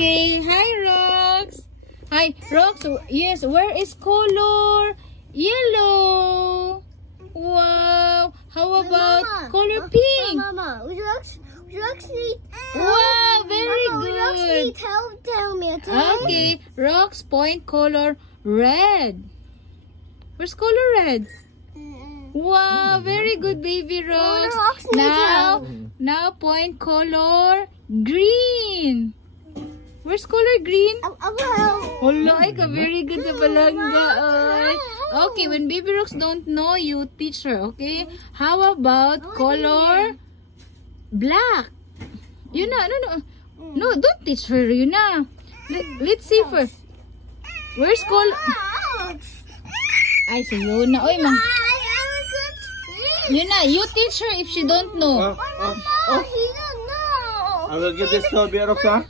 Okay, hi Rox. Hi Rox. Yes, where is color? Yellow. Wow. How about color pink? Mama, would you actually Wow, very Mama, would you actually good. tell me, okay? Okay, Rox point color red. Where's color red? Wow, very good, baby Rox. Now point color green. Where's color green? Hala, ay ka very good sa palangga. Okay, when baby Rox don't know, you teach her, okay? How about color black? Yun na, no, don't teach her, yun na. Let's see first. Where's color? Ay, so yun na. Oy, yun na, you teach her if she don't know. He don't know. I will give this to Rox, huh?